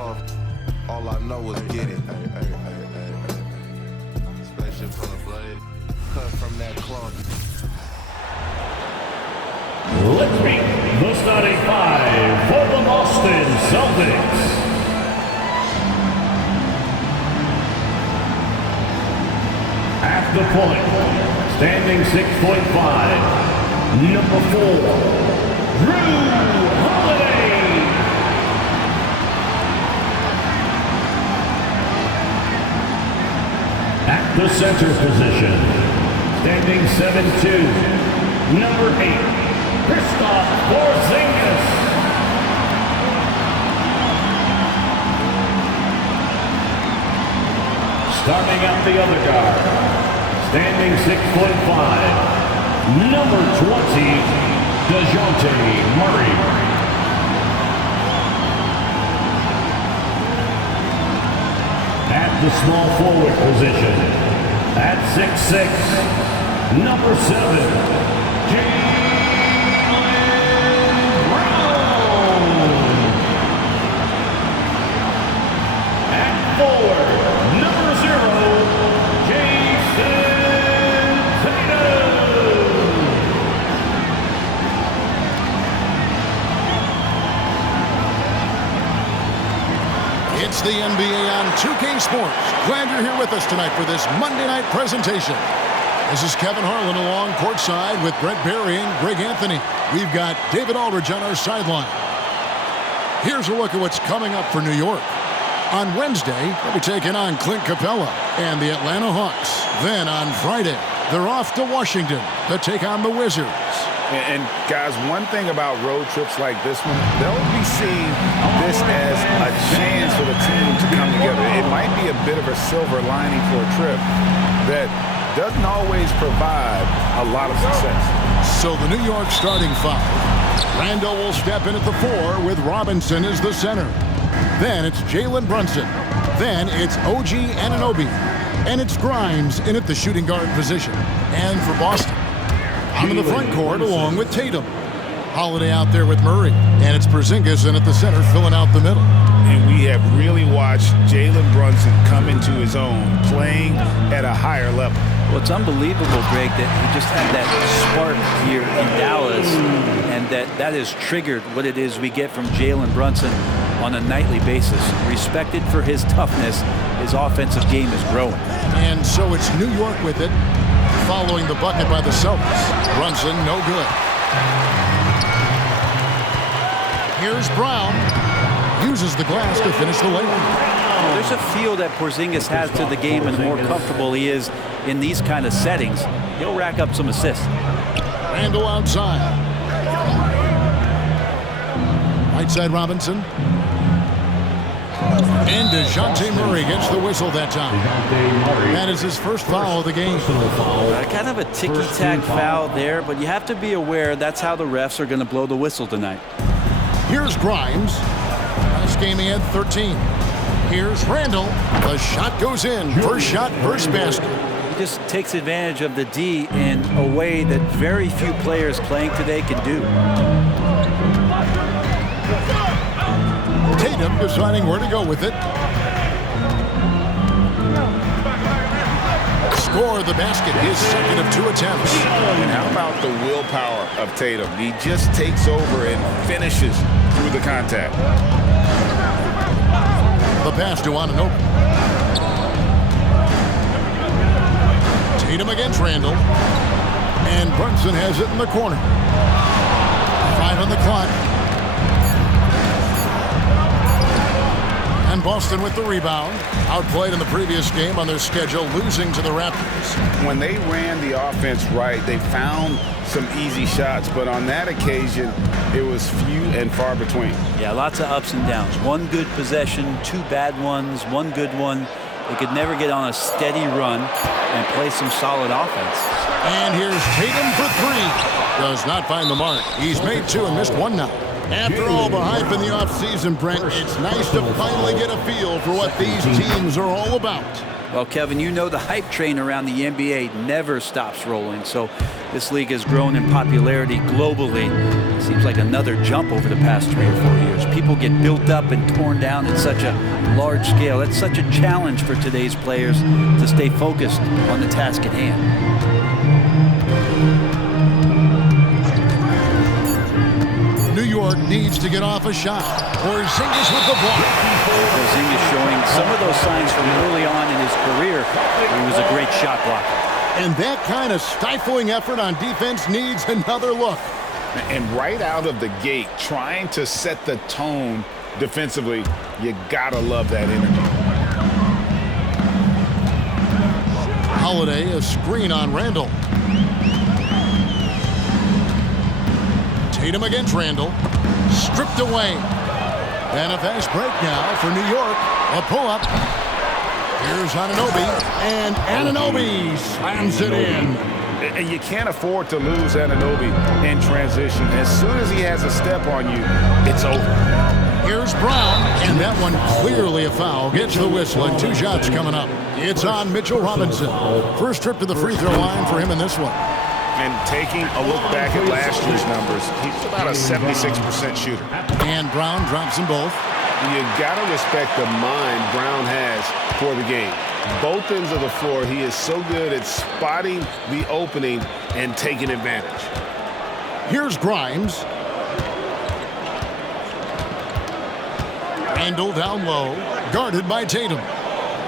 cloth. All I know is get it. Spaceship full of blood. Cut from that cloth. Let's meet the starting five for the Boston Celtics. At the point, standing 6'5", number 4, Drew Holiday. At the center position, standing 7'2", number 8, Kristaps Porzingis. Starting out the other guard, standing 6'5", number 20, DeJounte Murray. At the small forward position, at 6'6", number 7, Jaylen Brown. At forward, number 0, Jason Tatum. It's the NBA on 2K Sports. Glad you're here with us tonight for this Monday night presentation. This is Kevin Harlan along courtside with Brett Barry and Greg Anthony. We've got David Aldridge on our sideline. Here's a look at what's coming up for New York. On Wednesday, they'll be taking on Clint Capella and the Atlanta Hawks. Then on Friday, they're off to Washington to take on the Wizards. And guys, one thing about road trips like this one, they'll be seeing this as a chance for the team to come together. It might be a bit of a silver lining for a trip that doesn't always provide a lot of success. So the New York starting five. Randall will step in at the 4 with Robinson as the center. Then it's Jalen Brunson. Then it's OG Anunoby. And it's Grimes in at the shooting guard position. And for Boston, I'm in the front court along with Tatum. Holiday out there with Murray. And it's Porzingis in at the center filling out the middle. And we have really watched Jalen Brunson come into his own, playing at a higher level. Well, it's unbelievable, Greg, that he just had that spark here in Dallas, and that has triggered what it is we get from Jalen Brunson on a nightly basis. Respected for his toughness, his offensive game is growing. And so it's New York with it, following the bucket by the Celtics. Brunson, no good. Here's Brown. Uses the glass to finish the layup. There's a feel that Porzingis has to the game, and the more comfortable he is in these kind of settings, he'll rack up some assists. Randall outside. Right side Robinson. And DeJounte Murray gets the whistle that time. That is his first foul of the game. Kind of a ticky-tack foul there, but you have to be aware that's how the refs are going to blow the whistle tonight. Here's Grimes. Last game he had 13. Here's Randall. The shot goes in. First shot, first basket. He just takes advantage of the D in a way that very few players playing today can do. Tatum deciding where to go with it. Score the basket, his second of 2 attempts. And how about the willpower of Tatum? He just takes over and finishes through the contact. The pass to Anunoby. Tatum against Randall. And Brunson has it in the corner. 5 on the clock. And Boston with the rebound. Outplayed in the previous game on their schedule, losing to the Raptors. When they ran the offense right, they found some easy shots, but on that occasion, it was few and far between. Yeah, lots of ups and downs. One good possession, 2 bad ones, 1 good one. They could never get on a steady run and play some solid offense. And here's Tatum for 3. Does not find the mark. He's made 2 and missed 1 now. After all the hype in the offseason, Brent, it's nice to finally get a feel for what these teams are all about. Well, Kevin, you know the hype train around the NBA never stops rolling. So This league has grown in popularity globally. It seems like another jump over the past 3 or 4 years. People get built up and torn down at such a large scale. It's such a challenge for today's players to stay focused on the task at hand. New York needs to get off a shot. Porzingis with the block. Porzingis showing some of those signs from early on in his career. He was a great shot blocker. And that kind of stifling effort on defense needs another look. And right out of the gate, trying to set the tone defensively, you gotta love that energy. Holiday, a screen on Randall. Tatum against Randall. Stripped away. And a fast break now for New York. A pull-up. Here's Anunoby. And Anunoby slams it in. And you can't afford to lose Anunoby in transition. As soon as he has a step on you, it's over. Here's Brown. And that one clearly a foul. Gets the whistle and 2 shots coming up. It's on Mitchell Robinson. First trip to the free throw line for him in this one. And taking a look back at last year's numbers, he's about a 76% shooter. And Brown drops them both. You got to respect the mind Brown has for the game. Both ends of the floor, he is so good at spotting the opening and taking advantage. Here's Grimes. Randall down low, guarded by Tatum.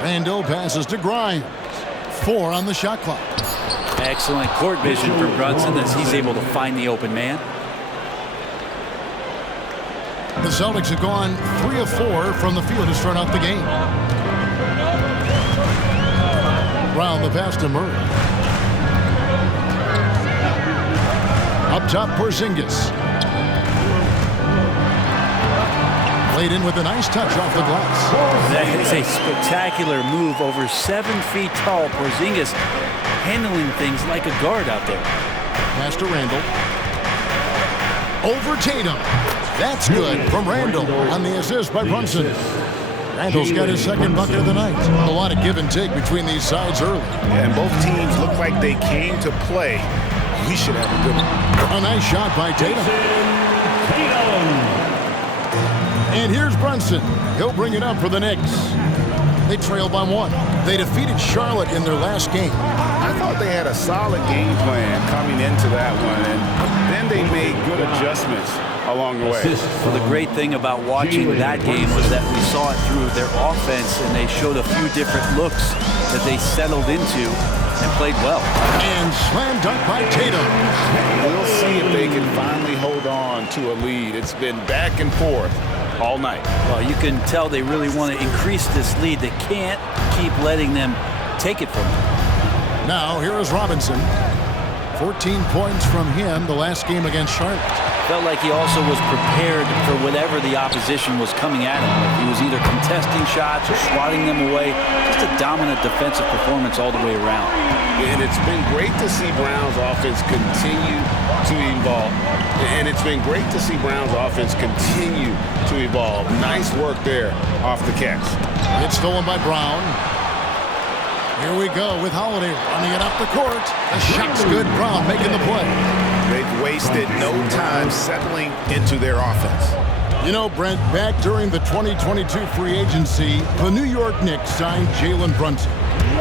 Randall passes to Grimes. 4 on the shot clock. Excellent court vision for Brunson as he's able to find the open man. The Celtics have gone 3 of 4 from the field to start out the game. Brown the pass to Murray. Up top, Porzingis. Played in with a nice touch off the glass. That is a spectacular move. Over 7 feet tall, Porzingis handling things like a guard out there. Pass to Randall. Over Tatum. That's good from Randall on the assist by Brunson. Randall's got his second bucket of the night. A lot of give and take between these sides early. And both teams look like they came to play. We should have a good one. A nice shot by Tatum. And here's Brunson. He'll bring it up for the Knicks. They trail by 1. They defeated Charlotte in their last game. I thought they had a solid game plan coming into that one, and then they made good adjustments along the way. Well, the great thing about watching that game was that we saw it through their offense, and they showed a few different looks that they settled into and played well. And slam dunk by Tatum. We'll see if they can finally hold on to a lead. It's been back and forth all night. Well, you can tell they really want to increase this lead. They can't keep letting them take it from them. Now, here is Robinson. 14 points from him the last game against Charlotte. Felt like he also was prepared for whatever the opposition was coming at him with. He was either contesting shots or swatting them away. Just a dominant defensive performance all the way around. And it's been great to see Brown's offense continue to evolve. And it's been great to see Brown's offense continue to evolve. Nice work there off the catch. It's stolen by Brown. Here we go with Holiday running it up the court. The shot's good. Brown making the play. They've wasted no time settling into their offense. You know, Brent, back during the 2022 free agency, the New York Knicks signed Jalen Brunson.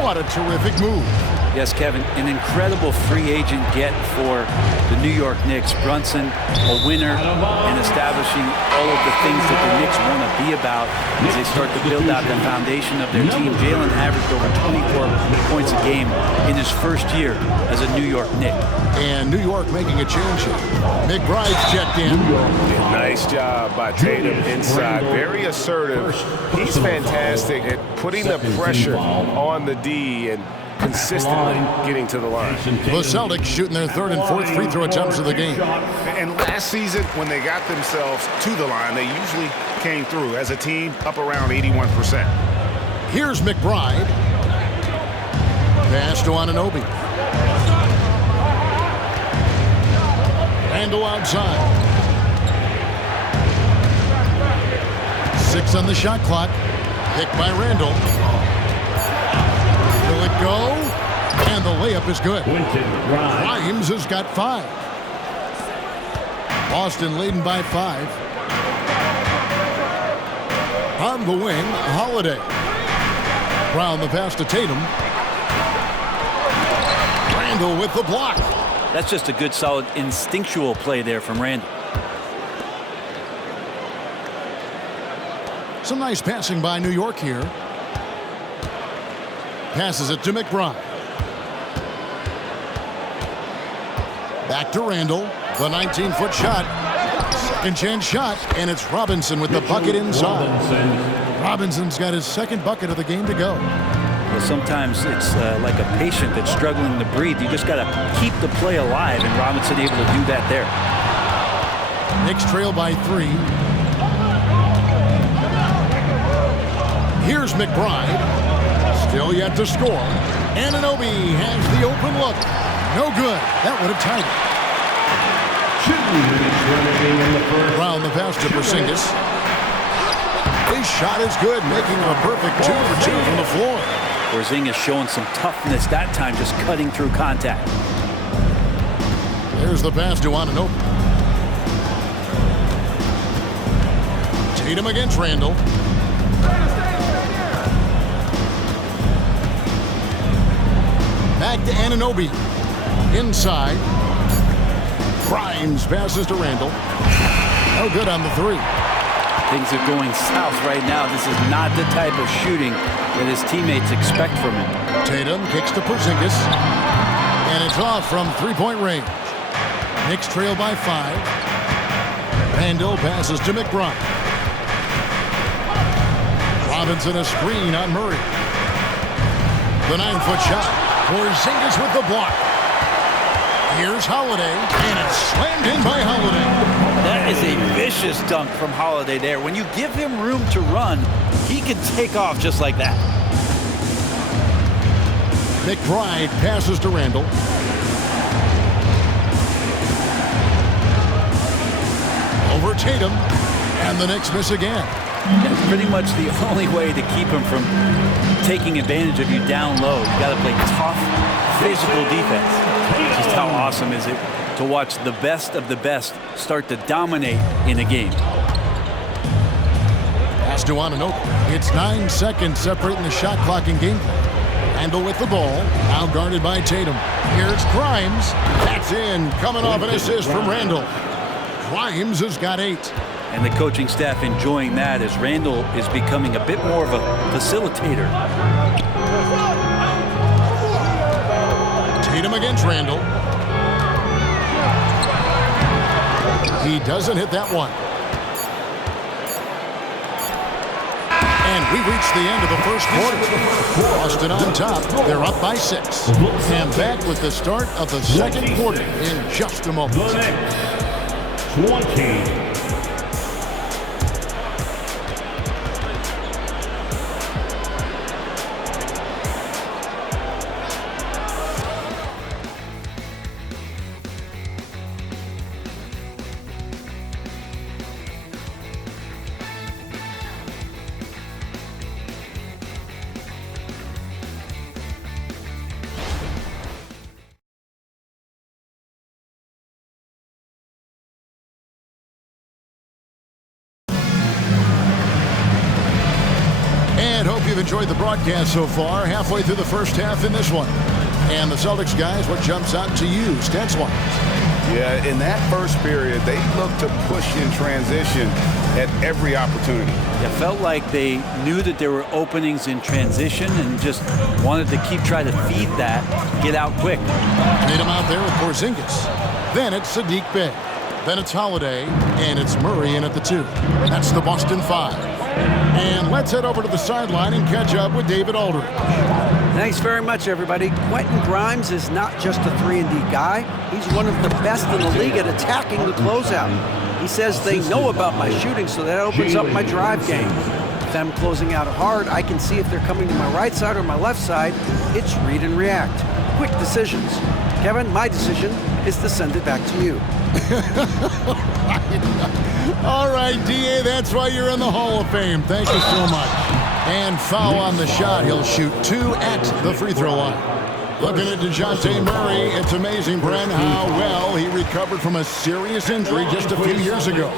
What a terrific move. Yes, Kevin, an incredible free agent get for the New York Knicks. Brunson, a winner, and establishing all of the things that the Knicks want to be about as they start to build out the foundation of their team. Jalen averaged over 24 points a game in his first year as a New York Knick. And New York making a change here. McBride's checked in. Nice job by Tatum inside. Very assertive. He's fantastic at putting the pressure on the D and consistently getting to the line. The Celtics shooting their 3rd and 4th free throw attempts of the game. And last season, when they got themselves to the line, they usually came through as a team up around 81%. Here's McBride. Pass to Anunoby. Randall outside. 6 on the shot clock. Picked by Randall. Will it go? And the layup is good. Grimes has got 5. Boston leading by 5. On the wing, Holiday. Brown the pass to Tatum. Randall with the block. That's just a good, solid, instinctual play there from Randall. Some nice passing by New York here. Passes it to McBride. Back to Randall. The 19-foot shot. Second chance shot. And it's Robinson with the bucket inside. Robinson's got his second bucket of the game to go. Well, sometimes it's like a patient that's struggling to breathe. You just got to keep the play alive, and Robinson able to do that there. Knicks trail by 3. Here's McBride. Still yet to score. Anunoby has the open look. No good. That would have tied it. Brown the pass to Porzingis. His shot is good, making it a perfect 2 for 2 from the floor. Porzingis showing some toughness that time, just cutting through contact. There's the pass to Anunoby. Tatum against Randall. Back to Anunoby. Inside. Grimes passes to Randall. No good on the 3. Things are going south right now. This is not the type of shooting that his teammates expect from him. Tatum kicks to Porzingis. And it's off from 3-point range. Knicks trail by 5. Randall passes to McBride. Robinson a screen on Murray. The 9-foot shot. Porzingis with the block. Here's Holiday, and it's slammed in by Holiday. That is a vicious dunk from Holiday there. When you give him room to run, he can take off just like that. McBride passes to Randall. Over Tatum, and the Knicks miss again. That's pretty much the only way to keep him from taking advantage of you down low. You got to play tough, physical defense. Just how awesome is it to watch the best of the best start to dominate in a game. Pass to Anunoby. It's 9 seconds separating the shot clock and gameplay. Randall with the ball, now guarded by Tatum. Here's Grimes. That's in, coming off an assist from Randall. Grimes has got 8. And the coaching staff enjoying that as Randall is becoming a bit more of a facilitator. Tatum against Randall. He doesn't hit that one. And we reach the end of the first quarter. Boston on top. They're up by 6. And back with the start of the second quarter in just a moment. 20. Hope you've enjoyed the broadcast so far. Halfway through the first half in this one. And the Celtics guys, what jumps out to you, stats-wise? Yeah, in that first period, they looked to push in transition at every opportunity. It felt like they knew that there were openings in transition and just wanted to keep trying to feed that, get out quick. Made him out there with Porzingis. Then it's Sadiq Bey. Then it's Holiday, and it's Murray in at the 2. That's the Boston 5. And let's head over to the sideline and catch up with David Aldridge. Thanks very much, everybody. Quentin Grimes is not just a 3-and-D guy. He's one of the best in the league at attacking the closeout. He says they know about my shooting, so that opens up my drive game. If I'm closing out hard, I can see if they're coming to my right side or my left side. It's read and react. Quick decisions. Kevin, my decision is to send it back to you. All right, D.A., that's why you're in the Hall of Fame. Thank you so much. And foul on the shot. He'll shoot 2 at the free throw line. Looking at DeJounte Murray, it's amazing, Brent, how well he recovered from a serious injury just a few years ago.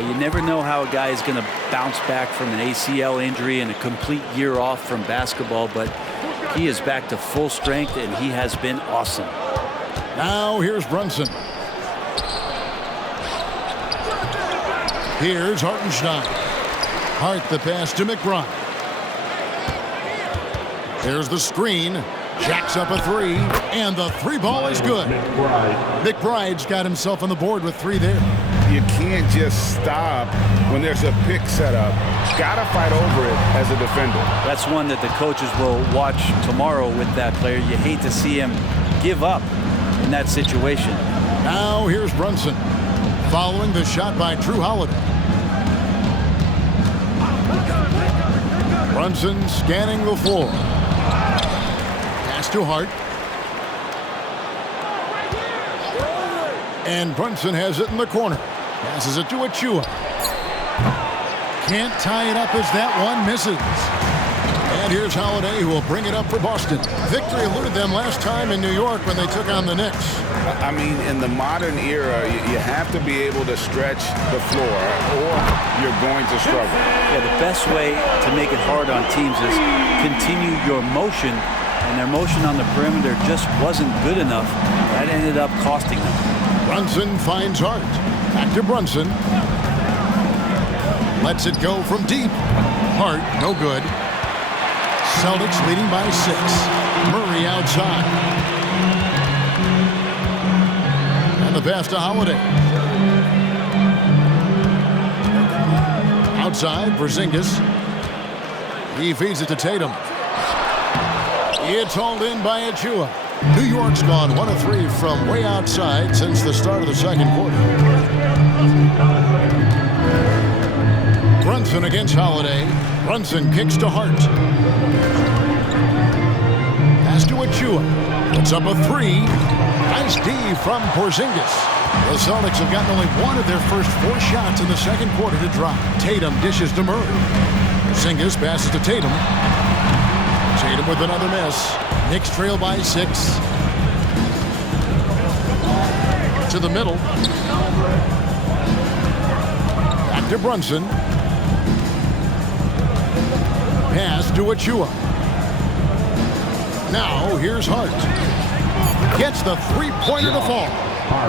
You never know how a guy is going to bounce back from an ACL injury and a complete year off from basketball, but he is back to full strength, and he has been awesome. Now here's Brunson. Here's Hartenstein. Hart the pass to McBride. There's the screen. Jacks up a three, and the three ball is good. McBride's got himself on the board with 3 there. You can't just stop when there's a pick set up. Got to fight over it as a defender. That's one that the coaches will watch tomorrow with that player. You hate to see him give up in that situation. Now here's Brunson, following the shot by Drew Holiday. Brunson scanning the floor. Pass to Hart. And Brunson has it in the corner. Passes it to Achua. Can't tie it up as that one misses. And here's Holiday, who will bring it up for Boston. Victory eluded them last time in New York when they took on the Knicks. I mean, in the modern era, you have to be able to stretch the floor or you're going to struggle. Yeah, the best way to make it hard on teams is continue your motion, and their motion on the perimeter just wasn't good enough. That ended up costing them. Brunson finds Hart. Back to Brunson. Lets it go from deep. Hart, no good. Celtics leading by 6. Murray outside. And the pass to Holiday. Outside, Porzingis. He feeds it to Tatum. It's hauled in by Achua. New York's gone 1 of 3 from way outside since the start of the second quarter. Brunson against Holiday. Brunson kicks to Hart. Pass to Achua. Puts up a 3. Nice D from Porzingis. The Celtics have gotten only 1 of their first 4 shots in the second quarter to drop. Tatum dishes to Murray. Porzingis passes to Tatum. Tatum with another miss. Knicks trail by 6. To the middle. Back to Brunson. Pass to Achua. Now here's Hart. Gets the three-pointer to fall.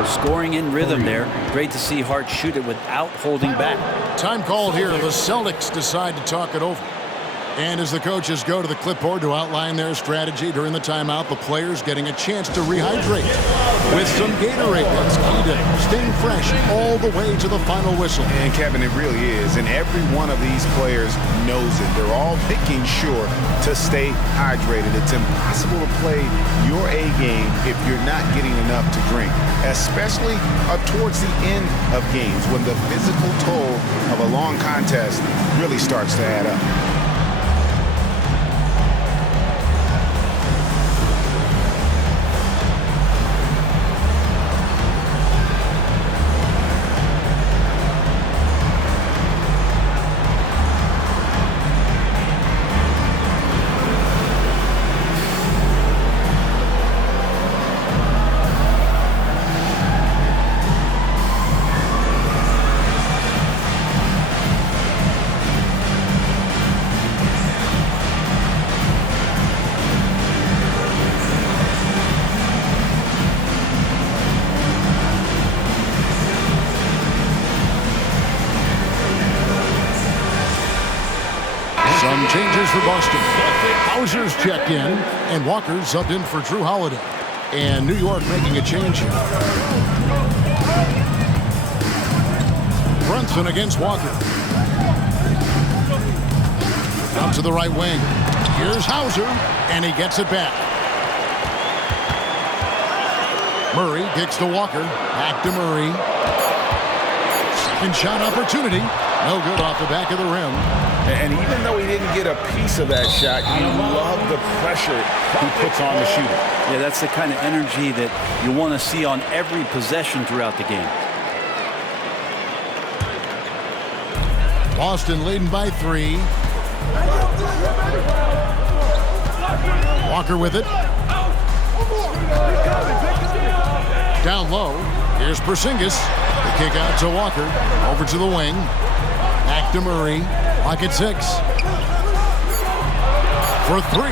Scoring in rhythm there. Great to see Hart shoot it without holding back. Time called here. The Celtics decide to talk it over. And as the coaches go to the clipboard to outline their strategy during the timeout, the players getting a chance to rehydrate with some Gatorade. That's key to staying fresh all the way to the final whistle. And Kevin, it really is. And every one of these players knows it. They're all making sure to stay hydrated. It's impossible to play your A game if you're not getting enough to drink, especially towards the end of games when the physical toll of a long contest really starts to add up. Some changes for Boston. Hauser's checked in, and Walker's subbed in for Drew Holiday. And New York making a change here. Brunson against Walker. Out to the right wing. Here's Hauser, and he gets it back. Murray kicks to Walker. Back to Murray. Second shot opportunity. No good off the back of the rim. And even though he didn't get a piece of that shot, you love the pressure he puts on the shooter. Yeah, that's the kind of energy that you want to see on every possession throughout the game. Boston leading by 3. Walker with it. Down low. Here's Porzingis. The kick out to Walker. Over to the wing. Back to Murray. Pocket 6. For 3.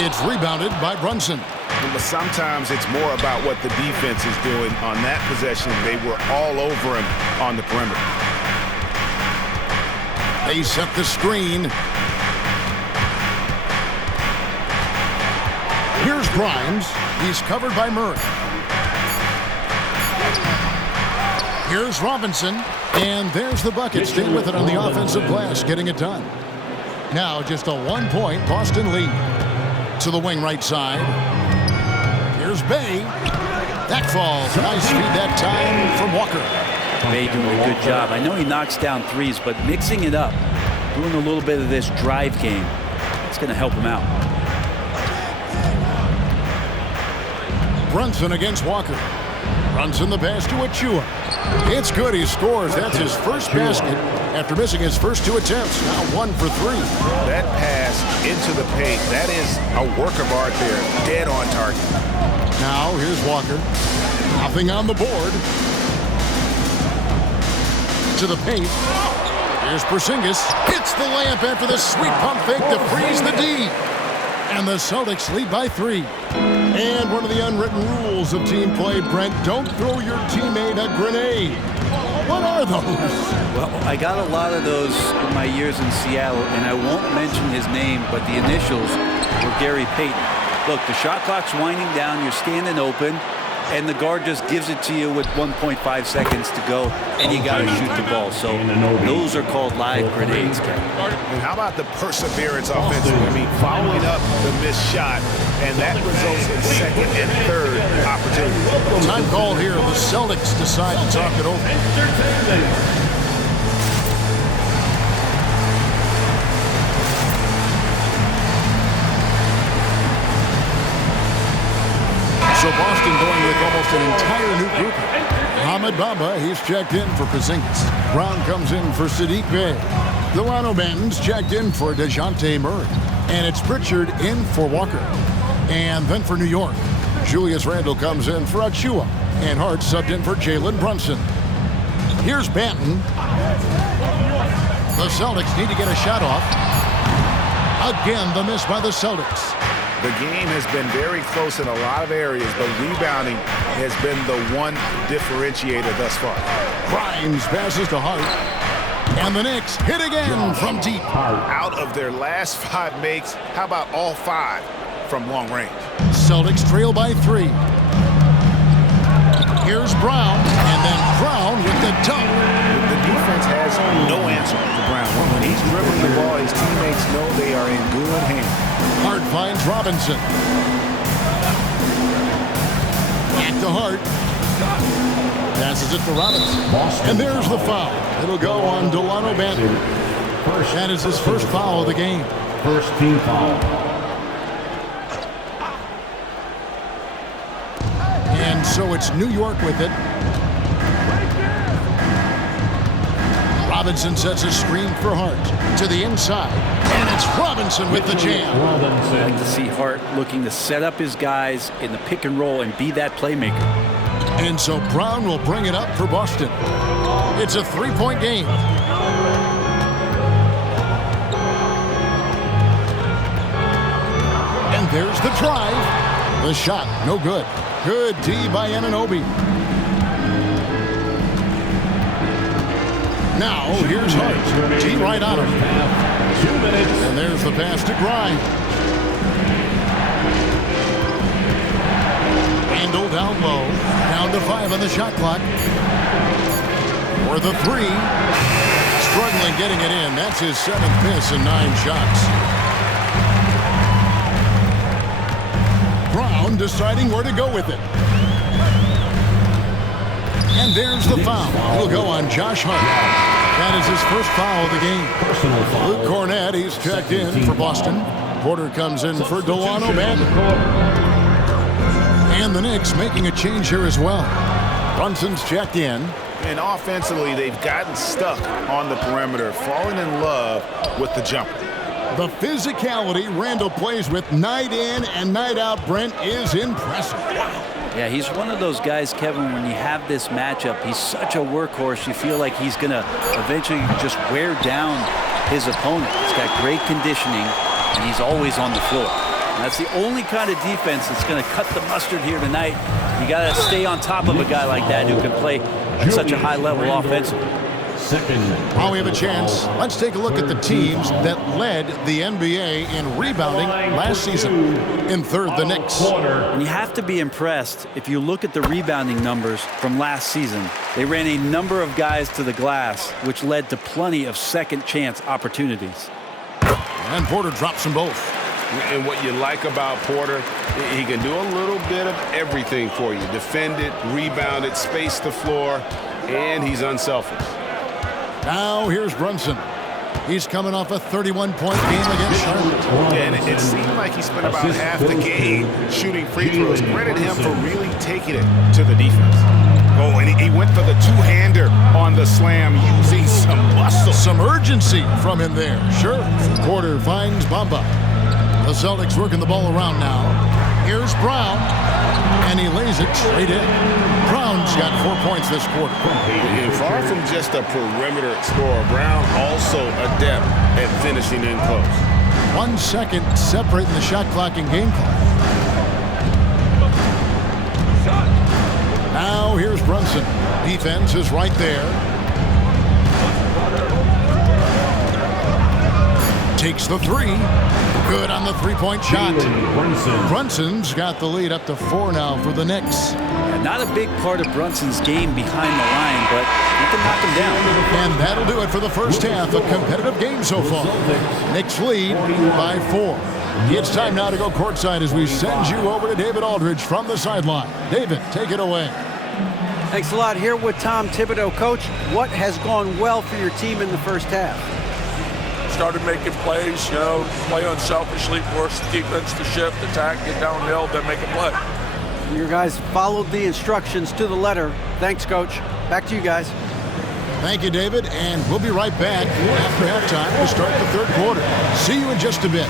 It's rebounded by Brunson. But sometimes it's more about what the defense is doing on that possession. They were all over him on the perimeter. They set the screen. Here's Grimes. He's covered by Murray. Here's Robinson. And there's the bucket. Stay with it on the offensive glass, getting it done. Now just a 1-point Boston lead. To the wing right side. Here's Bay. That falls. Nice feed that time from Walker. Bay doing a good job. I know he knocks down threes, but mixing it up, doing a little bit of this drive game, it's going to help him out. Brunson against Walker. Brunson the pass to Achua. It's good. He scores. That's his first basket after missing his first 2 attempts. Now 1 for 3. That pass into the paint, that is a work of art there. Dead on target. Now here's Walker. Nothing on the board. To the paint. Here's Porzingis. Hits the layup after the sweet pump fake to freeze the D. And the Celtics lead by 3. And one of the unwritten rules of team play, Brent, don't throw your teammate a grenade. What are those? Well, I got a lot of those in my years in Seattle, and I won't mention his name, but the initials were Gary Payton. Look, the shot clock's winding down, you're standing open, and the guard just gives it to you with 1.5 seconds to go, and you got to shoot the ball. So those are called live grenades, Kevin. And how about the perseverance offensively? I mean, following up the missed shot, and that results in second and third opportunities. Time called here. The Celtics decide to talk it over. So Boston going with almost an entire new group. Ahmed Bamba, he's checked in for Porzingis. Brown comes in for Sadiq Bey. Delano Banton's checked in for DeJounte Murray. And it's Pritchard in for Walker. And then for New York, Julius Randle comes in for Achua. And Hart subbed in for Jalen Brunson. Here's Banton. The Celtics need to get a shot off. Again, the miss by the Celtics. The game has been very close in a lot of areas, but rebounding has been the one differentiator thus far. Grimes passes to Hart. And the Knicks hit again from deep. Out of their last 5 makes, how about all 5 from long range? Celtics trail by 3. Here's Brown, and then Brown with the dunk. The defense has no answer for Brown. When he's dribbling the ball, his teammates know they are in good hands. Hart finds Robinson. Back to Hart. Passes it to Robinson. And there's the foul. It'll go on Delano Banton. That is his first foul of the game. First team foul. And so it's New York with it. Robinson sets a screen for Hart to the inside. And it's Robinson with the jam. I like to see Hart looking to set up his guys in the pick and roll and be that playmaker. And so Brown will bring it up for Boston. It's a 3-point game. And there's the drive. The shot, no good. Good D by Anunoby. Now, here's Hart. D right on him. 2 minutes. And there's the pass to Grimes. Randle down low. Down to 5 on the shot clock. For the 3. Struggling getting it in. That's his 7th miss in 9 shots. Brown deciding where to go with it. And there's the foul. It'll go on Josh Hart. That is his first foul of the game. Luke Cornett, he's checked in for Boston. Porter comes in for Delano Banton. And the Knicks making a change here as well. Brunson's checked in. And offensively, they've gotten stuck on the perimeter, falling in love with the jumper. The physicality Randle plays with night in and night out, Brent, is impressive. Yeah, he's one of those guys, Kevin, when you have this matchup, he's such a workhorse. You feel like he's going to eventually just wear down his opponent. He's got great conditioning, and he's always on the floor. And that's the only kind of defense that's going to cut the mustard here tonight. You got to stay on top of a guy like that who can play at such a high level offensively. While we have a chance, let's take a look at the teams that led the NBA in rebounding last season. In third, the Knicks. And you have to be impressed if you look at the rebounding numbers from last season. They ran a number of guys to the glass, which led to plenty of second chance opportunities. And Porter drops them both. And what you like about Porter, he can do a little bit of everything for you. Defend it, rebound it, space the floor, and he's unselfish. Now here's Brunson. He's coming off a 31-point game against Charlotte. And it seemed like he spent about half the game shooting free throws. Credit him for really taking it to the defense. Oh, and he went for the two-hander on the slam, using some muscle. Some urgency from him there. Sure. Porter finds Bamba. The Celtics working the ball around now. Here's Brown. And he lays it straight in. Brown's got 4 points this quarter. And far from just a perimeter scorer, Brown also adept at finishing in close. 1 second separating the shot clock and game clock. Now here's Brunson. Defense is right there. Takes the three. Good on the three-point shot. Brunson's got the lead up to 4 now for the Knicks. Not a big part of Brunson's game behind the line, but you can knock him down. And that'll do it for the first half. A competitive game so far. Knicks lead by 4. It's time now to go courtside as we send you over to David Aldridge from the sideline. David, take it away. Thanks a lot. Here with Tom Thibodeau. Coach, what has gone well for your team in the first half? Started making plays, play unselfishly, force the defense to shift, attack, get downhill, then make a play. Your guys followed the instructions to the letter. Thanks, Coach. Back to you guys. Thank you, David, and we'll be right back after halftime to start the third quarter. See you in just a bit.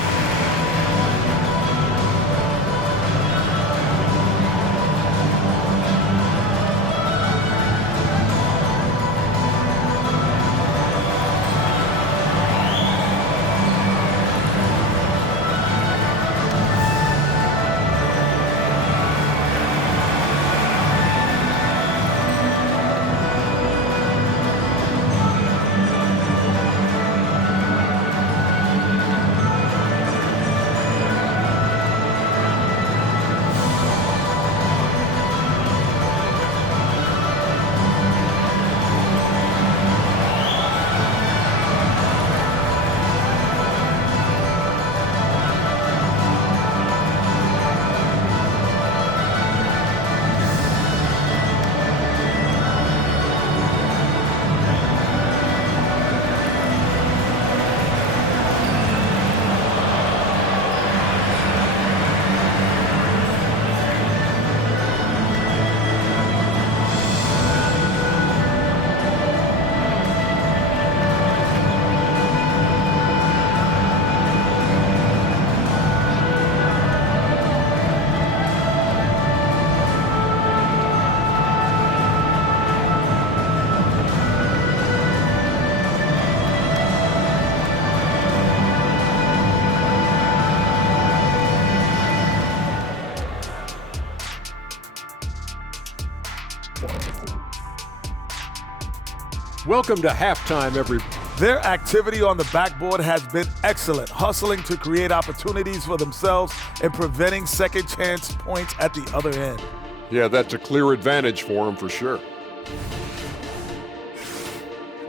Welcome to halftime, everybody. Their activity on the backboard has been excellent, hustling to create opportunities for themselves and preventing second chance points at the other end. Yeah, that's a clear advantage for them for sure.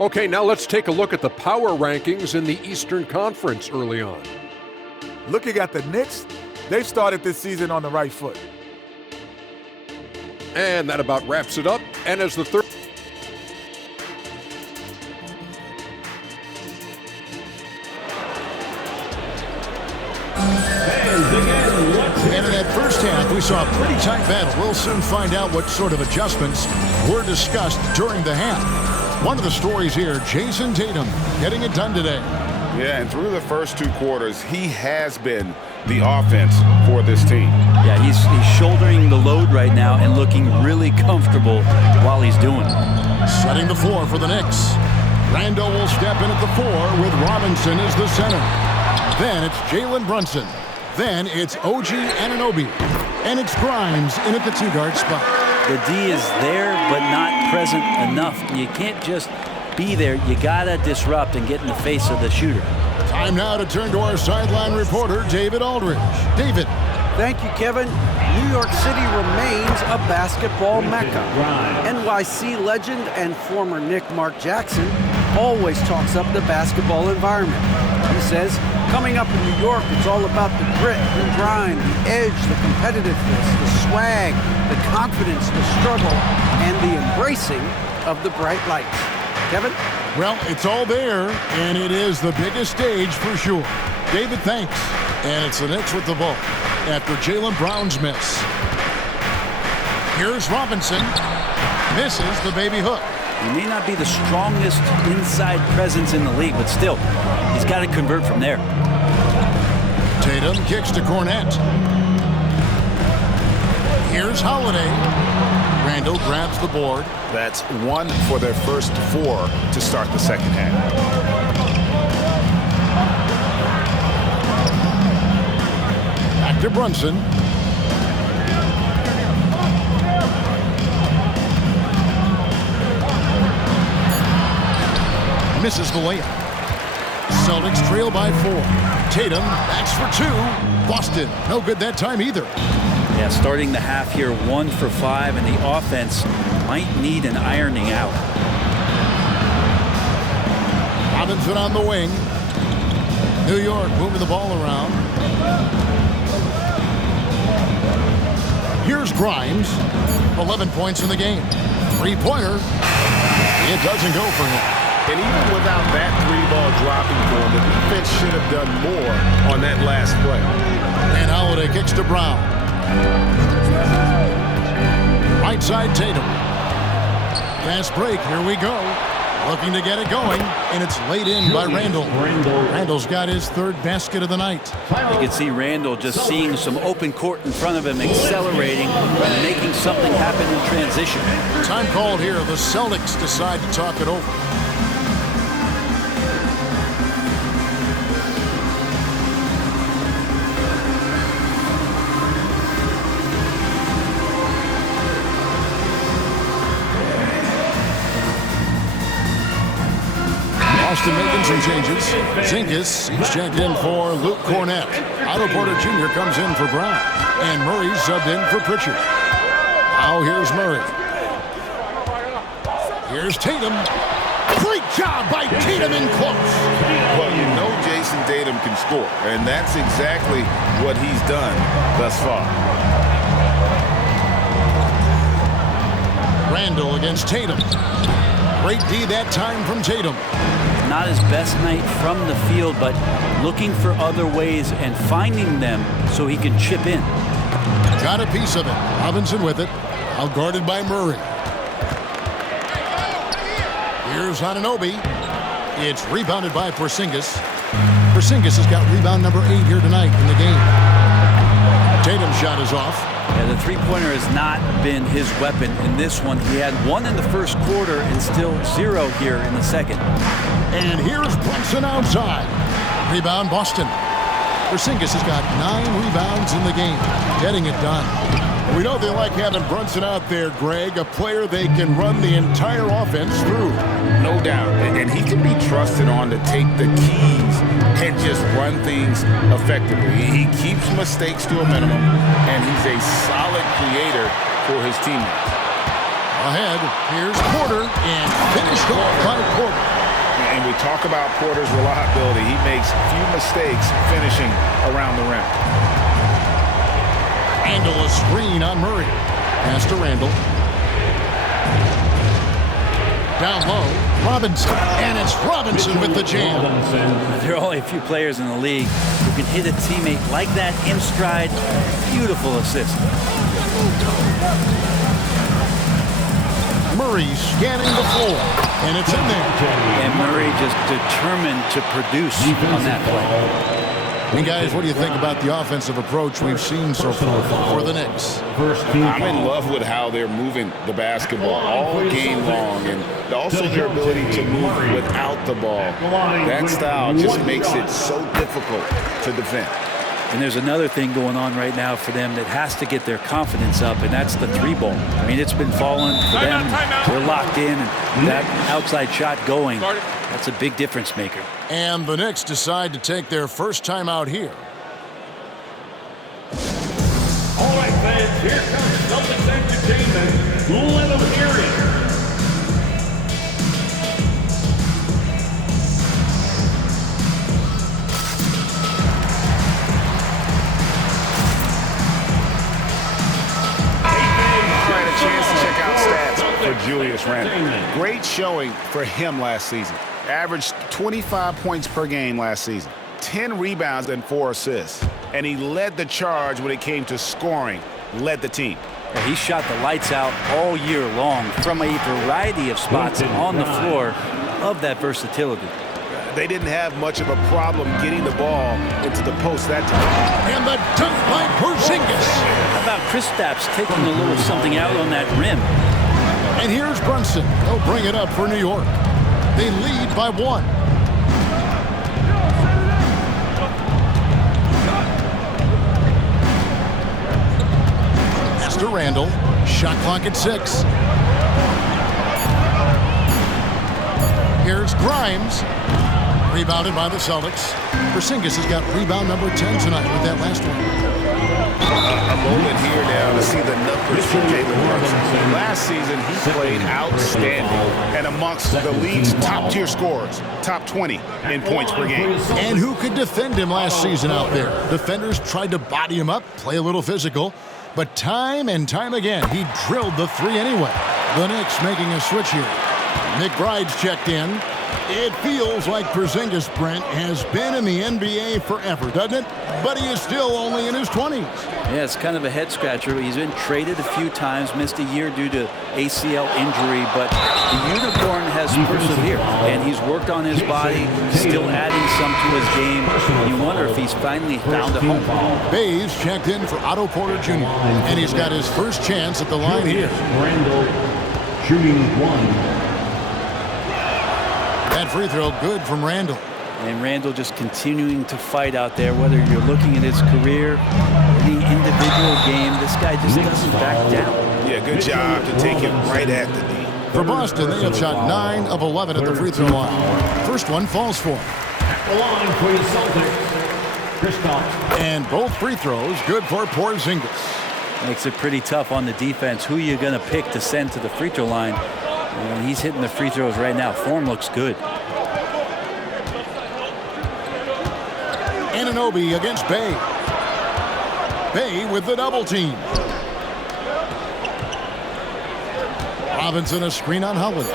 Okay, now let's take a look at the power rankings in the Eastern Conference early on. Looking at the Knicks, they've started this season on the right foot. And that about wraps it up. And as the third... And in that first half, we saw a pretty tight battle. We'll soon find out what sort of adjustments were discussed during the half. One of the stories here, Jason Tatum getting it done today. Yeah, and through the first 2 quarters, he has been the offense for this team. Yeah, he's shouldering the load right now and looking really comfortable while he's doing it. Setting the floor for the Knicks. Randall will step in at the 4 with Robinson as the center. Then it's Jalen Brunson. Then it's OG Anunoby. And it's Grimes in at the 2-guard spot. The D is there, but not present enough. You can't just be there. You gotta disrupt and get in the face of the shooter. Time now to turn to our sideline reporter, David Aldridge. David. Thank you, Kevin. New York City remains a basketball mecca. NYC legend and former Knick Mark Jackson always talks up the basketball environment. He says, coming up in New York, it's all about the grit and grind, the edge, the competitiveness, the swag, the confidence, the struggle, and the embracing of the bright lights. Kevin? Well, it's all there, and it is the biggest stage for sure. David, thanks. And it's the Knicks with the ball after Jaylen Brown's miss. Here's Robinson. Misses the baby hook. He may not be the strongest inside presence in the league, but still, he's got to convert from there. Tatum kicks to Cornette. Here's Holiday. Randall grabs the board. That's 1 for their first 4 to start the second half. Back to Brunson. Misses the layup. Celtics trail by 4. Tatum backs for 2. Boston, no good that time either. Yeah, starting the half here 1 for 5, and the offense might need an ironing out. Robinson on the wing. New York moving the ball around. Here's Grimes. 11 points in the game. 3-pointer. It doesn't go for him. And even without that 3-ball dropping for him, the defense should have done more on that last play. And Holiday kicks to Brown. Right side Tatum. Fast break, here we go. Looking to get it going, and it's laid in by Randall. Randall's got his 3rd basket of the night. You can see Randall just seeing some open court in front of him, accelerating and making something happen in transition. Time called here. The Celtics decide to talk it over. Boston making some changes. Zinkis, he's checked in for Luke Cornette. Otto Porter Jr. comes in for Brown. And Murray's subbed in for Pritchard. Now here's Murray. Here's Tatum. Great job by Tatum in close. Well, you know Jason Tatum can score, and that's exactly what he's done thus far. Randall against Tatum. Great D that time from Tatum. Not his best night from the field, but looking for other ways and finding them so he can chip in. Got a piece of it. Robinson with it. Out guarded by Murray. Here's Anunoby. It's rebounded by Porzingis. Porzingis has got rebound number 8 here tonight in the game. Tatum's shot is off. Yeah, the 3-pointer has not been his weapon in this one. He had 1 in the first quarter and still 0 here in the second. And here's Brunson outside. Rebound Boston. Porzingis has got 9 rebounds in the game. Getting it done. We know they like having Brunson out there, Greg, a player they can run the entire offense through. No doubt. And he can be trusted on to take the keys and just run things effectively. He keeps mistakes to a minimum, and he's a solid creator for his teammates. Ahead, here's Porter, and finished off by Porter. And we talk about Porter's reliability. He makes few mistakes finishing around the rim. Randall a screen on Murray. Pass to Randall. Down low, Robinson. And it's Robinson with the jam. There are only a few players in the league who can hit a teammate like that in stride. Beautiful assist. Murray scanning the floor, and it's in there. And Murray just determined to produce on that play. And guys, what do you think about the offensive approach we've seen so far for the Knicks? I'm in love with how they're moving the basketball all game long, and also their ability to move without the ball. That style just makes it so difficult to defend. And there's another thing going on right now for them that has to get their confidence up, and that's the three ball. I mean, it's been falling for them. They're locked in, and that outside shot going, that's a big difference maker. And the Knicks decide to take their first time out here. All right, fans, here comes Celtics Entertainment. Let them hear it. For Julius Randle. Great showing for him last season. Averaged 25 points per game last season, 10 rebounds and 4 assists. And he led the charge when it came to scoring, led the team. He shot the lights out all year long from a variety of spots on the floor of that versatility. They didn't have much of a problem getting the ball into the post that time. And the dunk by Porzingis. How about Kristaps taking a little something out on that rim? And here's Brunson. He'll bring it up for New York. They lead by 1. Pass to Randle. Shot clock at 6. Here's Grimes. Rebounded by the Celtics. Porzingis has got rebound number 10 tonight with that last one. A moment here now to see the numbers for Jalen Brunson. Last season, he played outstanding and amongst the league's top-tier scorers, top 20 in points per game. And who could defend him last season out there? Defenders tried to body him up, play a little physical, but time and time again, he drilled the 3 anyway. The Knicks making a switch here. McBride's checked in. It feels like Porzingis, Brent, has been in the NBA forever, doesn't it? But he is still only in his 20s. Yeah, it's kind of a head-scratcher. He's been traded a few times, missed a year due to ACL injury, but the Unicorn has persevered, and he's worked on his body, still adding some to his game. You wonder if he's finally found a home. Bays checked in for Otto Porter Jr., and he's got his first chance at the line here. Randle shooting 1. That free throw good from Randle. And Randle just continuing to fight out there, whether you're looking at his career, the individual game, this guy just doesn't back down. Yeah, good job to take him right at the D. For Boston, they have shot 9 of 11 at the free throw line. First one falls for him. At the line for the Celtics, Kristaps. And both free throws good for Porzingis. Makes it pretty tough on the defense. Who you going to pick to send to the free throw line? And he's hitting the free throws right now. Form looks good. Anunoby against Bay. Bay with the double team. Robinson a screen on Holiday.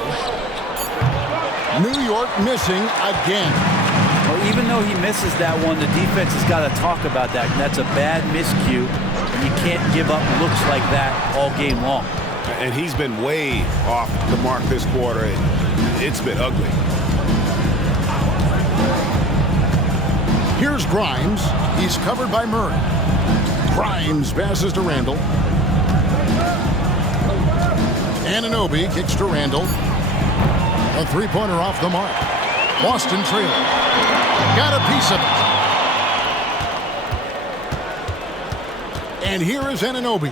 New York missing again. Well, even though he misses that one, the defense has got to talk about that. That's a bad miscue, and you can't give up looks like that all game long. And he's been way off the mark this quarter. It's been ugly. Here's Grimes. He's covered by Murray. Grimes passes to Randle. Anunoby kicks to Randle. A three-pointer off the mark. Boston trail. Got a piece of it. And here is Anunoby.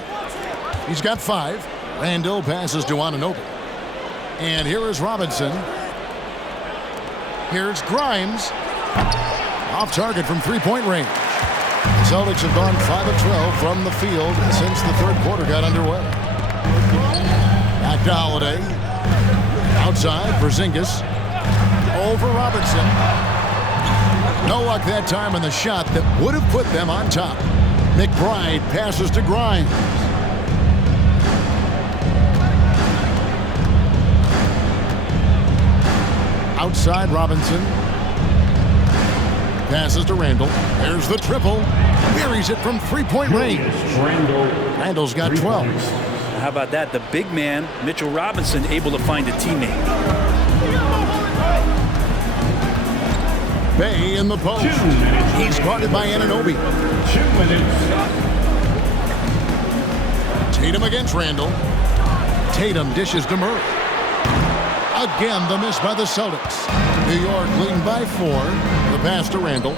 He's got 5. Randle passes to Anunoby. And here is Robinson. Here's Grimes. Off target from three-point range. The Celtics have gone 5 of 12 from the field since the third quarter got underway. Back to Holiday. Outside, Porzingis. Over Robinson. No luck that time in the shot that would have put them on top. McBride passes to Grimes. Outside, Robinson. Passes to Randle. There's the triple. Buries it from three-point range. Randle's got 12. How about that? The big man, Mitchell Robinson, able to find a teammate. Bay in the post. He's guarded by Anunoby. 2 minutes. Tatum against Randall. Tatum dishes to Murray. Again, the miss by the Celtics. New York leading by 4. The pass to Randall.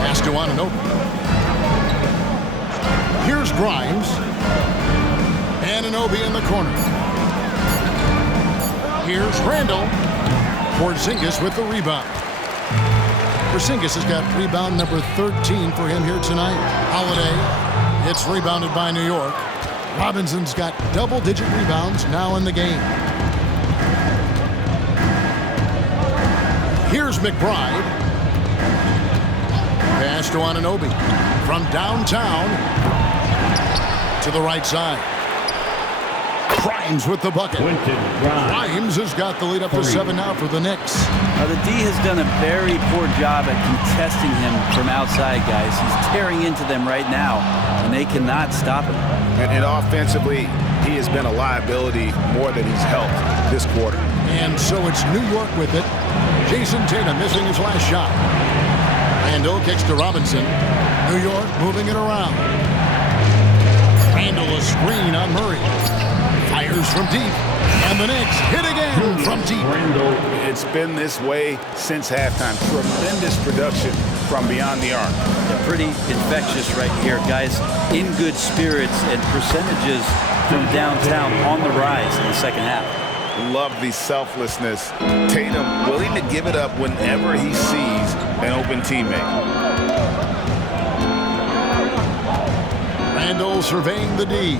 Pass to Anunoby. Here's Grimes. Anunoby in the corner. Here's Randall. Porzingis with the rebound. Porzingis has got rebound number 13 for him here tonight. Holiday, it's rebounded by New York. Robinson's got double-digit rebounds now in the game. Here's McBride. Pass to Anunoby. From downtown to the right side. Grimes with the bucket. Grimes has got the lead up to 7 now for the Knicks. The D has done a very poor job at contesting him from outside, guys. He's tearing into them right now, and they cannot stop him. And offensively, he has been a liability more than he's helped this quarter. And so it's New York with it. Jason Tatum missing his last shot. Randall kicks to Robinson. New York moving it around. Randall a screen on Murray. Fires from deep. And the Knicks hit again from deep. It's been this way since halftime. Tremendous production from beyond the arc. They're pretty infectious right here, guys. In good spirits and percentages from downtown on the rise in the second half. Love the selflessness. Tatum willing to give it up whenever he sees an open teammate. Randall surveying the D.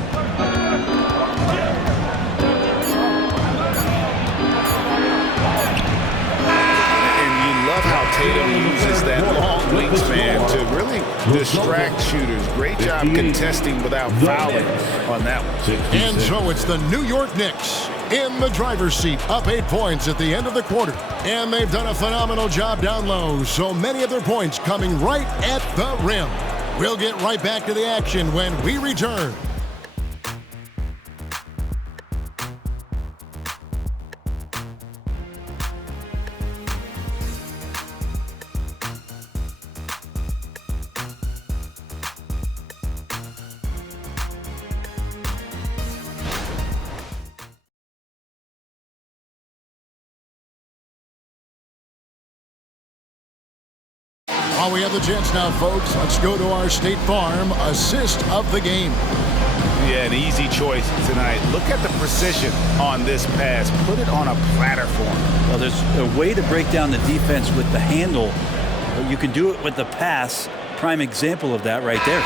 How Tatum uses that long wingspan to really distract shooters. Great job contesting without fouling on that one. And so it's the New York Knicks in the driver's seat, up 8 points at the end of the quarter. And they've done a phenomenal job down low, so many of their points coming right at the rim. We'll get right back to the action when we return. While we have the chance now, folks, let's go to our State Farm assist of the game. Yeah, an easy choice tonight. Look at the precision on this pass. Put it on a platter for him. Well, there's a way to break down the defense with the handle. But you can do it with the pass. Prime example of that right there.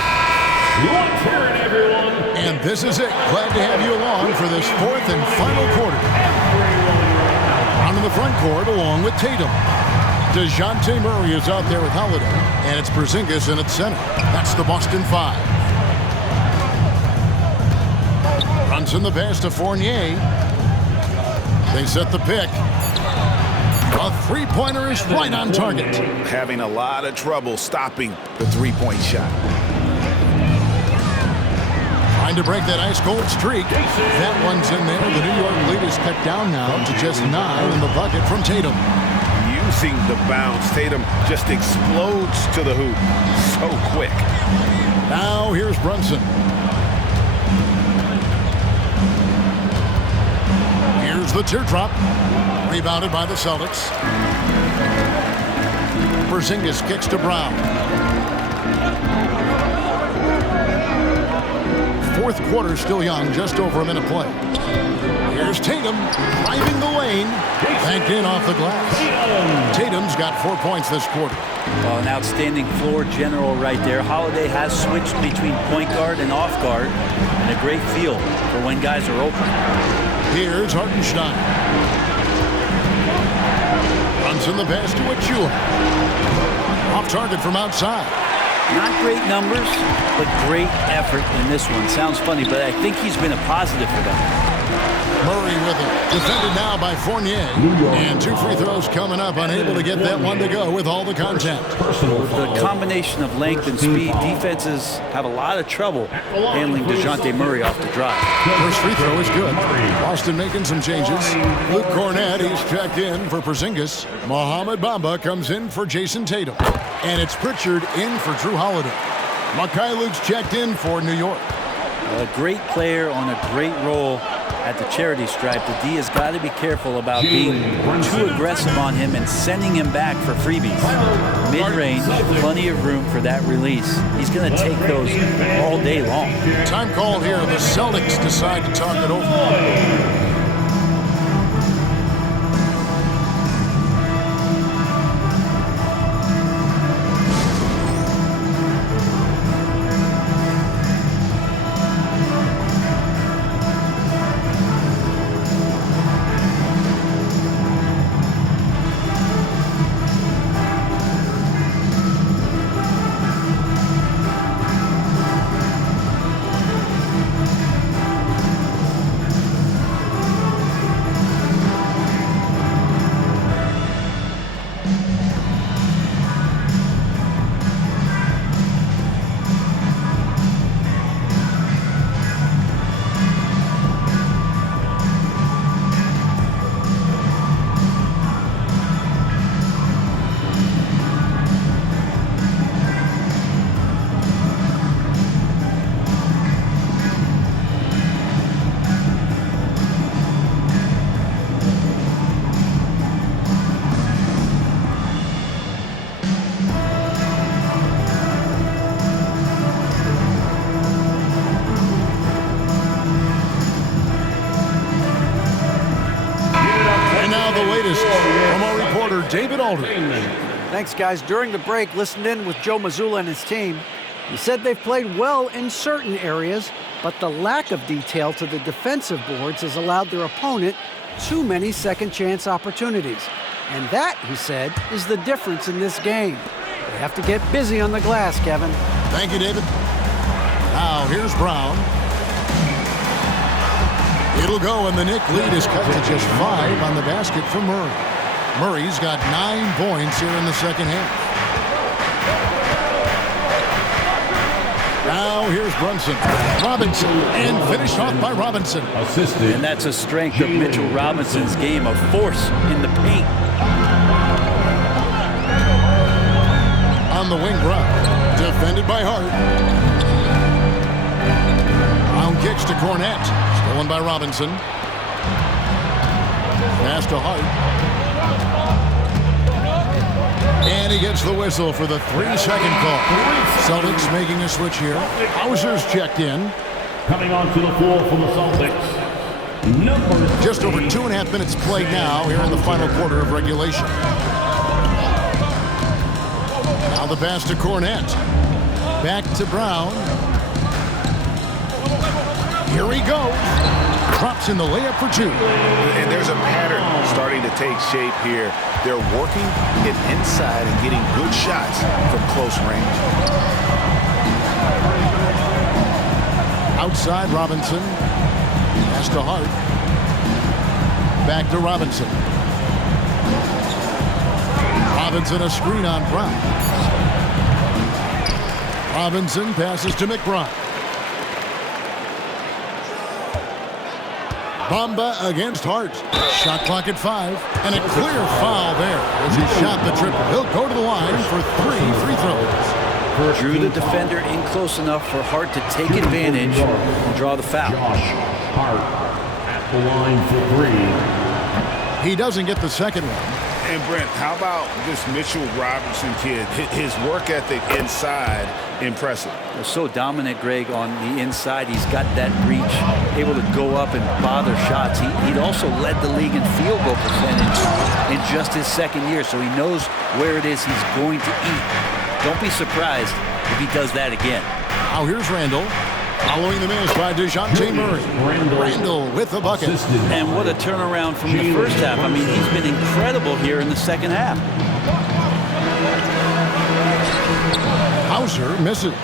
And this is it. Glad to have you along for this 4th and final quarter. Out in the front court along with Tatum. DeJounte Murray is out there with Holiday, and it's Porzingis in its center. That's the Boston 5. Brunson the pass to Fournier. They set the pick. A three-pointer is right on target. Having a lot of trouble stopping the three-point shot. Trying to break that ice-cold streak. That one's in there. The New York lead is cut down now to just 9 in the bucket from Tatum. Using the bounce, Tatum just explodes to the hoop so quick. Now here's Brunson. Here's the teardrop. Rebounded by the Celtics. Porzingis kicks to Brown. Fourth quarter still young, just over a minute play. Here's Tatum driving the lane. Banked in off the glass. Tatum's got 4 points this quarter. Well, an outstanding floor general right there. Holiday has switched between point guard and off guard, and a great feel for when guys are open. Here's Hartenstein. Runs in the pass to Achua. Off target from outside. Not great numbers, but great effort in this one. Sounds funny, but I think he's been a positive for them. Murray with it. Defended now by Fournier. And 2 free throws coming up. Unable to get that one to go with all the contact. The combination of length and speed, defenses have a lot of trouble handling DeJounte Murray off the drive. First free throw is good. Boston making some changes. Luke Cornett, he's checked in for Porzingis. Mohamed Bamba comes in for Jason Tatum. And it's Pritchard in for Drew Holiday. Mekhi Luke's checked in for New York. A great player on a great role at the charity stripe. The D has got to be careful about being too aggressive on him and sending him back for freebies. Mid-range, plenty of room for that release. He's going to take those all day long. Time called here. The Celtics decide to talk it over. From our reporter, David Aldridge. Thanks, guys. During the break, listened in with Joe Mazzulla and his team. He said they've played well in certain areas, but the lack of detail to the defensive boards has allowed their opponent too many second-chance opportunities. And that, he said, is the difference in this game. They have to get busy on the glass, Kevin. Thank you, David. Now, here's Brown. It'll go, and the Knicks lead is cut to just 5 on the basket for Murray. Murray's got 9 points here in the second half. Now here's Brunson. Robinson, and finished off by Robinson. Assisted. And that's a strength of Mitchell Robinson's game, of force in the paint. On the wing, Brown. Defended by Hart. Brown kicks to Cornett. Stolen by Robinson. Pass to Hart. And he gets the whistle for the 3-second call. Celtics making a switch here. Hauser's checked in. Coming onto the floor for the Celtics. Just over 2.5 minutes played now here in the final quarter of regulation. Now the pass to Cornett. Back to Brown. Here he goes. Drops in the layup for 2. And there's a pattern starting to take shape here. They're working it inside and getting good shots from close range. Outside Robinson. Pass to Hart. Back to Robinson. Robinson a screen on Brown. Robinson passes to McBride. Bamba against Hart. Shot clock at 5. And a clear foul there as he shot the triple. He'll go to the line for 3 free throws. Drew the defender in close enough for Hart to take advantage and draw the foul. Hart at the line for 3. He doesn't get the second one. And Brent, how about this Mitchell Robinson kid? His work ethic inside, impressive. So dominant, Greg, on the inside. He's got that reach, able to go up and bother shots. He'd also led the league in field goal percentage in just his second year, so he knows where it is he's going to eat. Don't be surprised if he does that again. Now here's Randall. Following the miss by DeJounte Murray. Randall with the bucket. And what a turnaround from the first half. I mean, he's been incredible here in the second half. Hauser misses.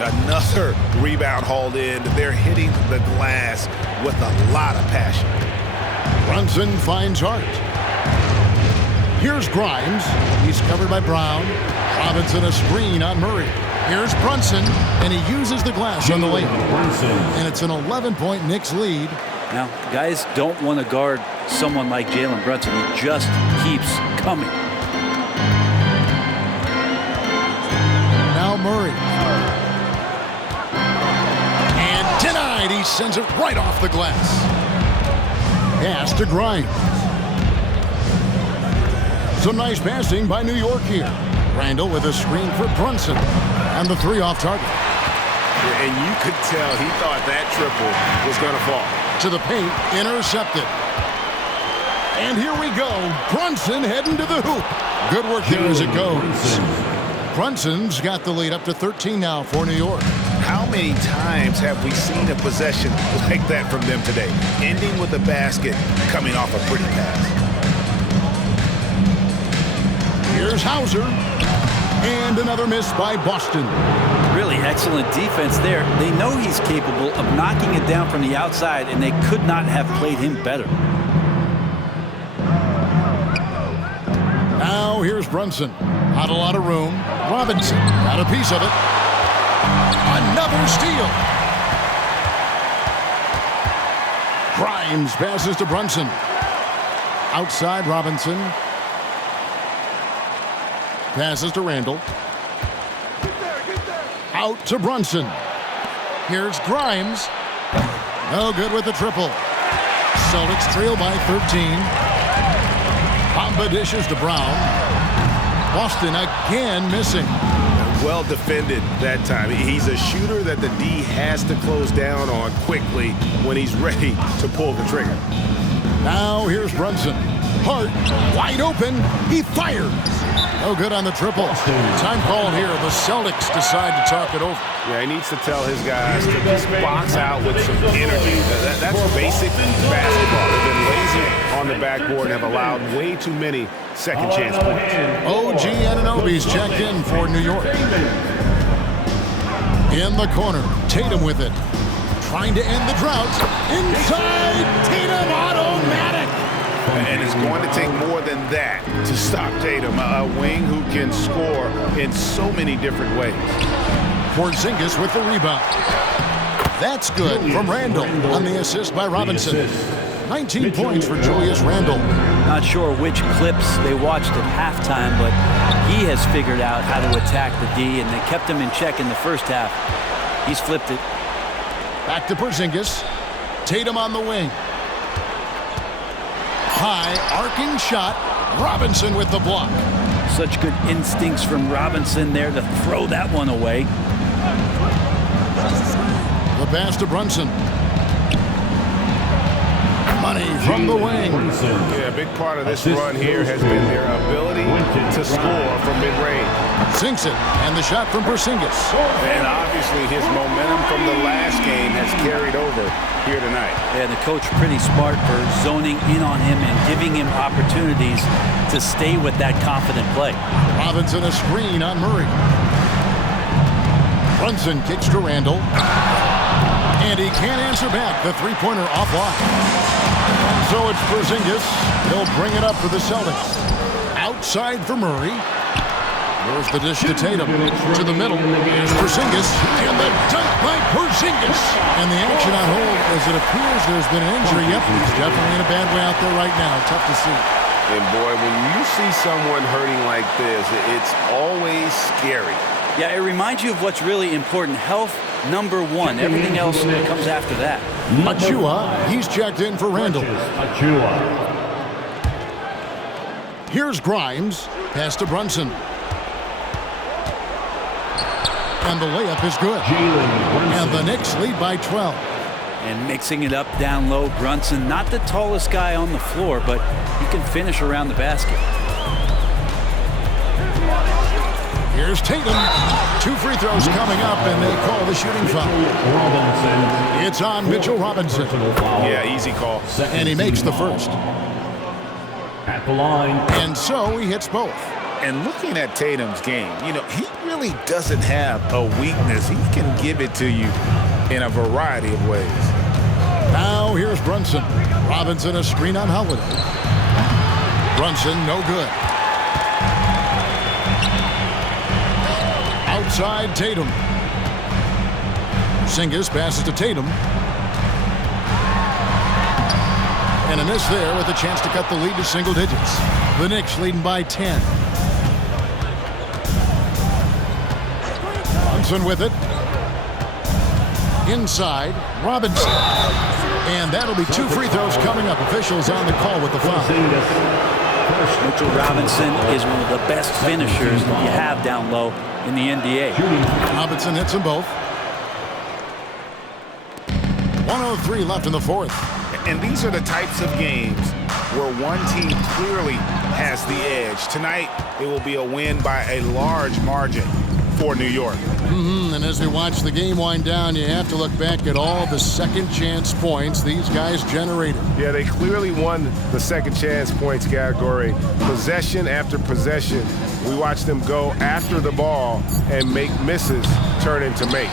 Another rebound hauled in. They're hitting the glass with a lot of passion. Brunson finds Hart. Here's Grimes. He's covered by Brown. Robinson a screen on Murray. Here's Brunson, and he uses the glass on the layup. And it's an 11-point Knicks lead. Now, guys don't want to guard someone like Jalen Brunson. He just keeps coming. Now Murray. And denied. He sends it right off the glass. Pass to Grimes. Some nice passing by New York here. Randall with a screen for Brunson. And the three off target. And you could tell he thought that triple was going to fall. To the paint, intercepted. And here we go. Brunson heading to the hoop. Good work there as it goes. Brunson's got the lead up to 13 now for New York. How many times have we seen a possession like that from them today? Ending with a basket, coming off a pretty pass. Here's Hauser. And another miss by Boston. Really excellent defense there. They know he's capable of knocking it down from the outside, and they could not have played him better. Now here's Brunson. Not a lot of room. Robinson got a piece of it. Another steal. Grimes passes to Brunson. Outside Robinson. Passes to Randall. Out to Brunson. Here's Grimes. No good with the triple. Celtics trail by 13. Bamba dishes to Brown. Boston again missing. Well defended that time. He's a shooter that the D has to close down on quickly when he's ready to pull the trigger. Now here's Brunson. Hart wide open. He fires. No good on the triple. Time called here. The Celtics decide to talk it over. Yeah, he needs to tell his guys to just box out with some energy. That's basic basketball. They've been lazy on the backboard and have allowed way too many second chance points. OG Anunoby's checked in for New York. In the corner, Tatum with it. Trying to end the drought. Inside, Tatum automatic. And it's going to take more than that to stop Tatum, a wing who can score in so many different ways. Porzingis with the rebound. That's good from Randall on the assist by Robinson. 19 points for Julius Randall. Not sure which clips they watched at halftime, but he has figured out how to attack the D, and they kept him in check in the first half. He's flipped it. Back to Porzingis. Tatum on the wing. High arcing shot. Robinson with the block. Such good instincts from Robinson there to throw that one away. The pass to Brunson. Money from the wing. Yeah, a big part of this run here has been their ability to score from mid-range. Sinks it, and the shot from Porzingis. And obviously his momentum from the last game has carried over here tonight. Yeah, the coach pretty smart for zoning in on him and giving him opportunities to stay with that confident play. Robinson a screen on Murray. Brunson kicks to Randall. And he can't answer back. The three-pointer offline. So it's Porzingis. He'll bring it up for the Celtics. Outside for Murray. There's the dish to Tatum. To the middle. Here's Porzingis. And the dunk by Porzingis. And the action on hold as it appears there's been an injury. Yep, he's definitely in a bad way out there right now. Tough to see. And boy, when you see someone hurting like this, it's always scary. Yeah, it reminds you of what's really important. Health, number one. Everything else comes after that. Achua, he's checked in for Randall. Here's Grimes. Pass to Brunson. And the layup is good. And the Knicks lead by 12. And mixing it up down low, Brunson, not the tallest guy on the floor, but he can finish around the basket. Here's Tatum. 2 free throws coming up, and they call the shooting foul. It's on Mitchell Robinson. Yeah, easy call. And he makes the first. At the line. And so he hits both. And looking at Tatum's game, you know, he really doesn't have a weakness. He can give it to you in a variety of ways. Now here's Brunson. Robinson a screen on Holiday. Brunson no good. Outside Tatum. Porzingis passes to Tatum. And a miss there with a chance to cut the lead to single digits. The Knicks leading by 10. Brunson with it. Inside, Robinson. And that'll be 2 free throws coming up. Officials on the call with the foul. Mitchell Robinson is one of the best finishers that you have down low in the NBA. Robinson hits them both. 1:03 left in the fourth. And these are the types of games where one team clearly has the edge. Tonight, it will be a win by a large margin for New York. And as we watch the game wind down, you have to look back at all the second chance points these guys generated. Yeah, they clearly won the second chance points category. Possession after possession, we watched them go after the ball and make misses turn into makes.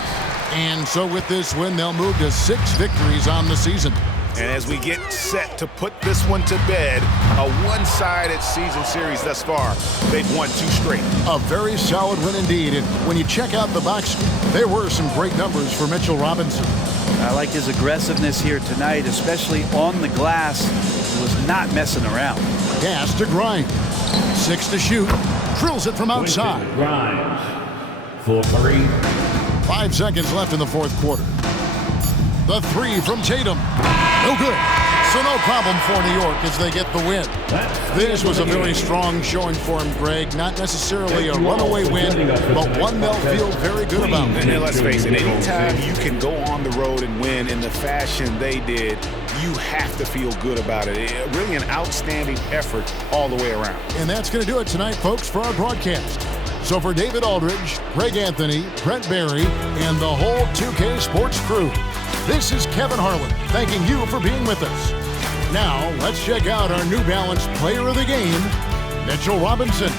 And so with this win, they'll move to 6 victories on the season. And as we get set to put this one to bed, a one-sided season series thus far, they've won 2 straight. A very solid win indeed. And when you check out the box score, there were some great numbers for Mitchell Robinson. I like his aggressiveness here tonight, especially on the glass. He was not messing around. Pass to Grimes. 6 to shoot. Drills it from outside. Grimes for 3. 5 seconds left in the fourth quarter. The 3 from Tatum. No good. So no problem for New York as they get the win. This was a very strong showing for him, Greg. Not necessarily a runaway win, but one they'll feel very good about. And let's face it, anytime you can go on the road and win in the fashion they did, you have to feel good about it. Really an outstanding effort all the way around. And that's going to do it tonight, folks, for our broadcast. So for David Aldridge, Greg Anthony, Brent Barry, and the whole 2K Sports crew, this is Kevin Harlan thanking you for being with us. Now, let's check out our New Balance Player of the Game, Mitchell Robinson.